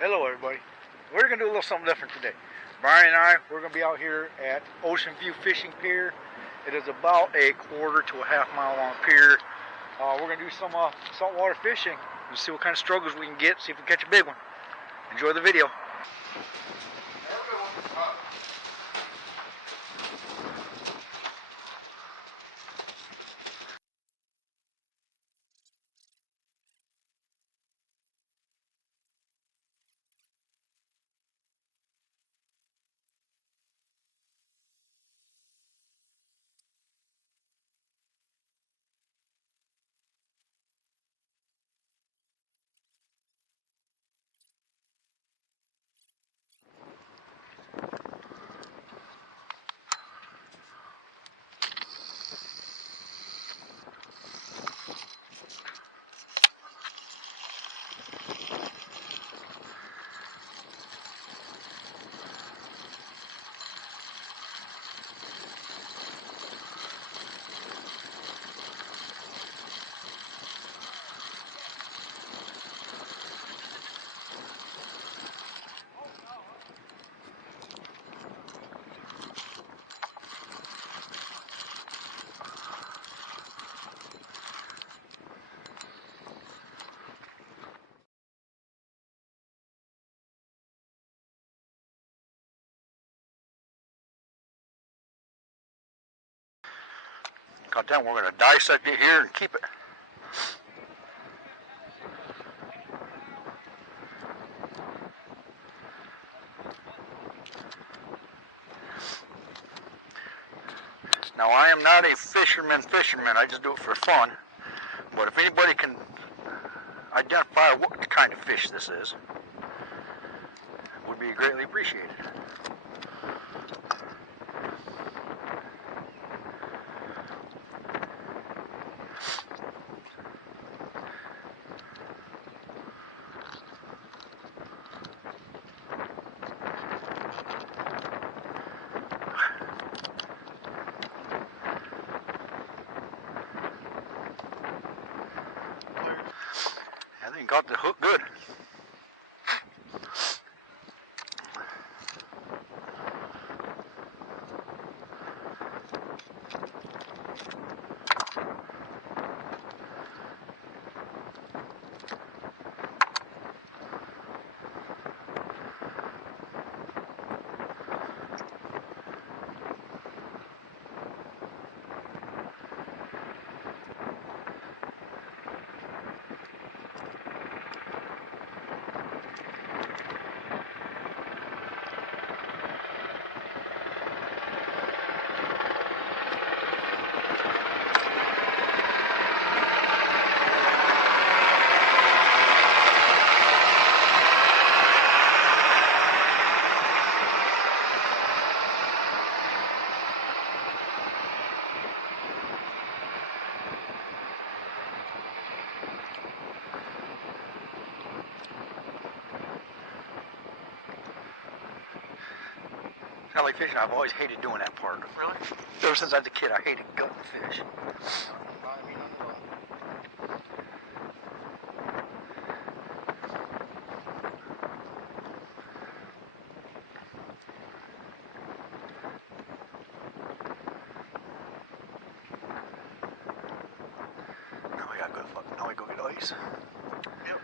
Hello everybody. We're going to do a little something different today. Bryan and I, we're going to be out here at Oceanview Fishing Pier. It is about a quarter to a half-mile long pier. We're going to do some saltwater fishing and see what kind of struggles we can get, see if we can catch a big one. Enjoy the video. Got that, we're going to dissect it here and keep it. Now I am not a fisherman, I just do it for fun. But if anybody can identify what kind of fish this is, it would be greatly appreciated. I think got the hook good. I like fishing. I've always hated doing that part. Really? Ever since I was a kid, I hated gutting fish. Now we got good luck. Now we go get ice. Yep.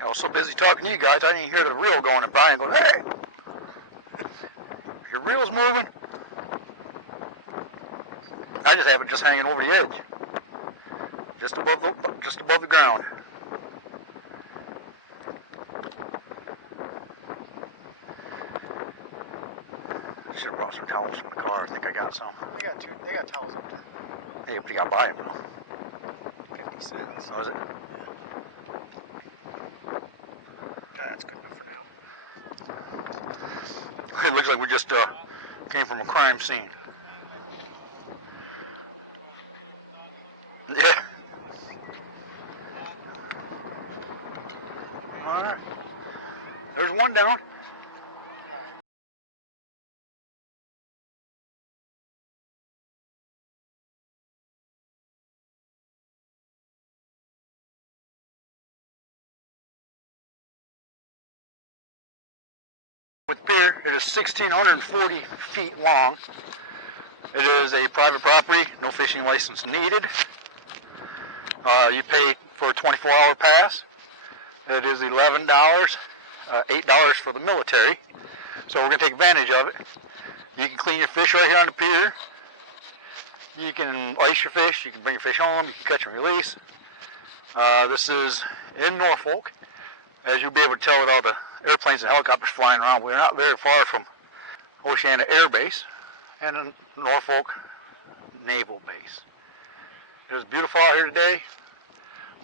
I was so busy talking to you guys, I didn't hear the reel going, and Bryan goes, "Hey, your reel's moving." I just have it just hanging over the edge, just above the ground. I should have brought some towels from the car. I think I got some. They got towels up there. Hey, but you gotta buy them though. 50 cents. Oh, is it? That's good enough for now. It looks like we just came from a crime scene. rundown. With Pier, it is 1,640 feet long. It is a private property, no fishing license needed. You pay for a 24-hour pass. It is $11, $8 for the military. So we're going to take advantage of it. You can clean your fish right here on the pier. You can ice your fish. You can bring your fish home. You can catch and release. This is in Norfolk. As you'll be able to tell with all the airplanes and helicopters flying around, we're not very far from Oceana Air Base and a Norfolk Naval Base. It is beautiful out here today.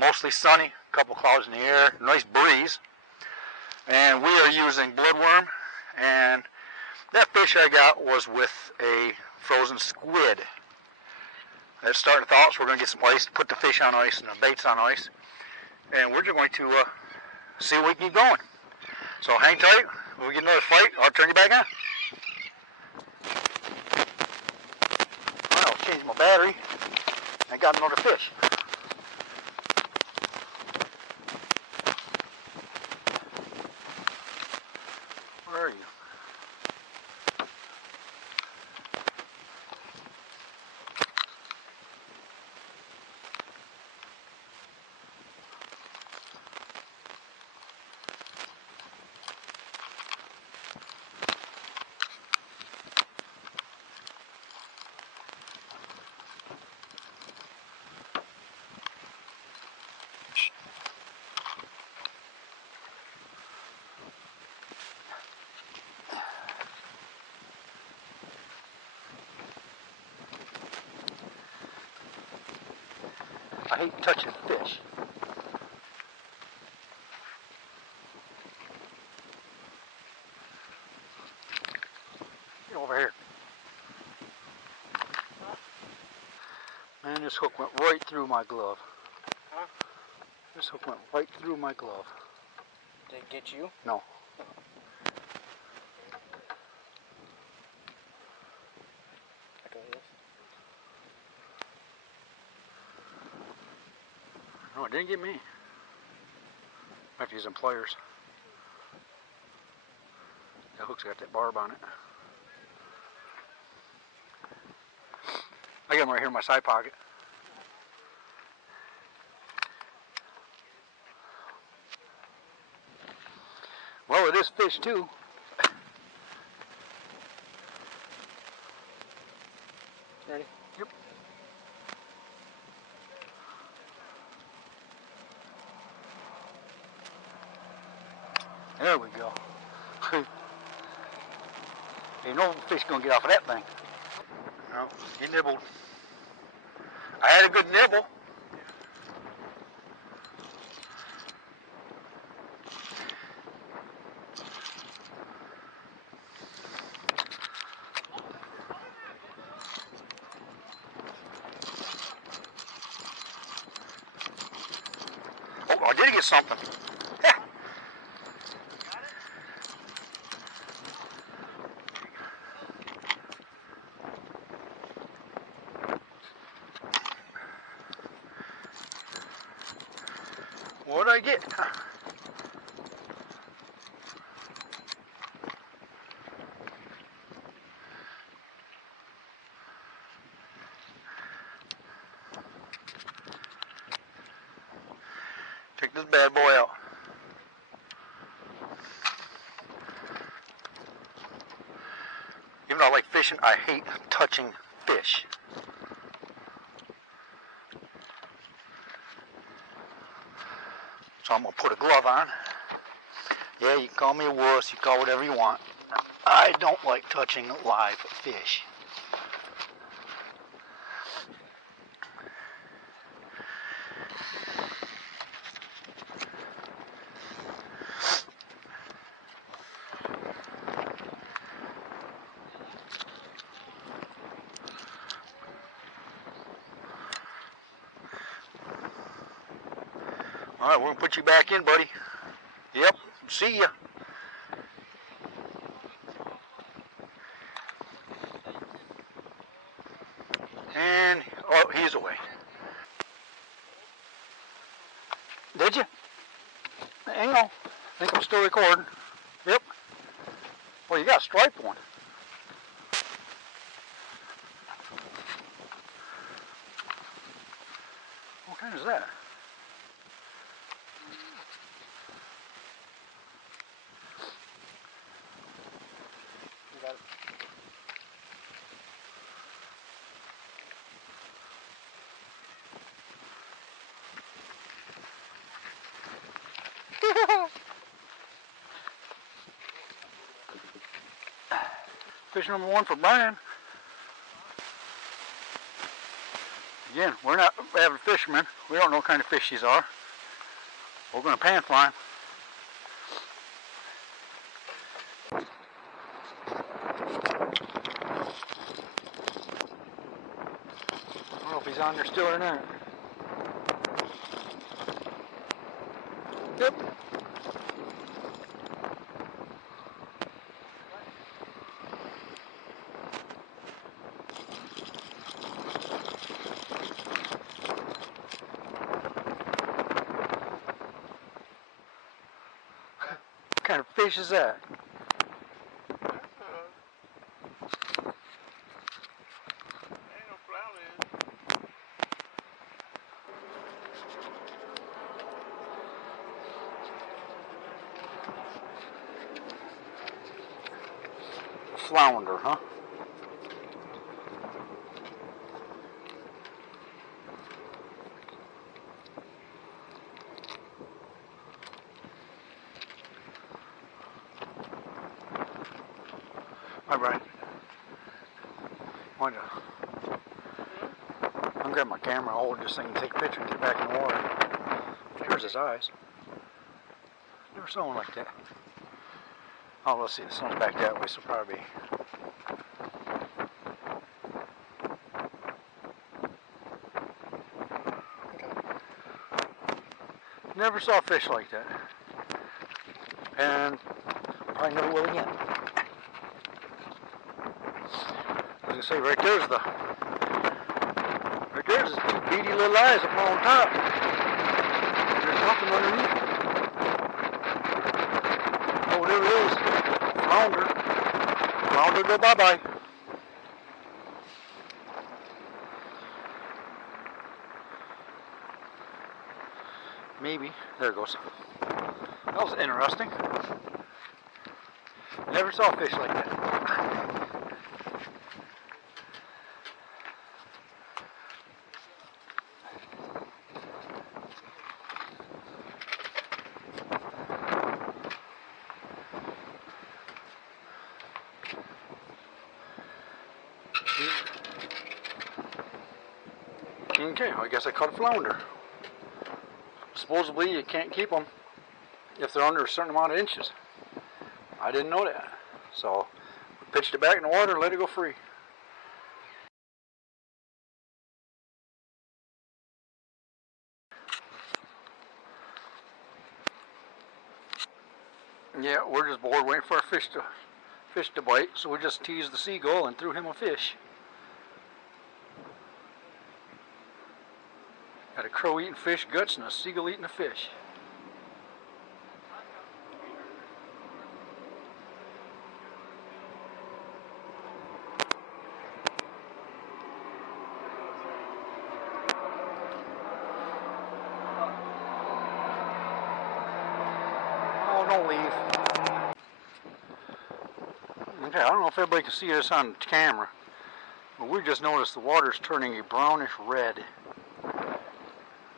Mostly sunny, a couple clouds in the air, nice breeze. And we are using bloodworm, and that fish I got was with a frozen squid. It's starting to thaw, so we're going to get some ice, put the fish on ice and the baits on ice, and we're just going to see if we can keep going. So hang tight. When we get another fight, I'll turn you back on. I'll change my battery. I got another fish. Where are you? I hate touching fish. Get over here. Man, this hook went right through my glove. Huh? This hook went right through my glove. Did it get you? No. No, it didn't get me. I have to use them pliers. That hook's got that barb on it. I got them right here in my side pocket. Well, it is fish too. Ready? Yep. There we go. Ain't no fish gonna get off of that thing. No, he nibbled. I had a good nibble. Oh, I did get something. What did I get? Check this bad boy out. Even though I like fishing, I hate touching fish. So I'm going to put a glove on. Yeah, you can call me a wuss, you can call whatever you want. I don't like touching live fish. All right, we're going to put you back in, buddy. Yep, see ya. he's away. Did you? Hang on. I think I'm still recording. Yep. Well, you got a striped one. What kind is that? You got it. Fish number one for Bryan. Again, we're not avid fishermen. We don't know what kind of fish these are. We're going to pan fly 'em. I don't know if he's on there still or not. Yep. What kind of fish is that? Flounder, huh? Hi, Bryan. I'm gonna grab my camera, hold this thing, and take a picture and get back in the water. Here's his eyes. Never saw one like that. Oh, let's see, the sun's back that way, so probably. Never saw a fish like that. And probably never will again. I was gonna say, right there's his two beady little eyes up on top. There's nothing underneath. Oh, there it is. Flounder. Flounder, go bye-bye. Maybe. There it goes. That was interesting. Never saw a fish like that. Okay, I guess I caught a flounder. Supposedly you can't keep them if they're under a certain amount of inches. I didn't know that. So we pitched it back in the water and let it go free. Yeah, we're just bored waiting for our fish to bite, so we just teased the seagull and threw him a fish. Got a crow eating fish guts and a seagull eating a fish. Oh, don't leave. Okay, I don't know if everybody can see this on camera, but we just noticed the water's turning a brownish red.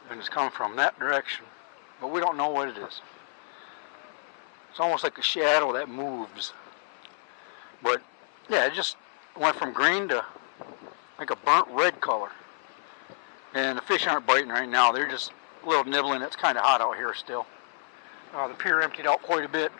And it's coming from that direction, but we don't know what it is. It's almost like a shadow that moves. But yeah, it just went from green to like a burnt red color. And the fish aren't biting right now, they're just a little nibbling. It's kind of hot out here still. The pier emptied out quite a bit.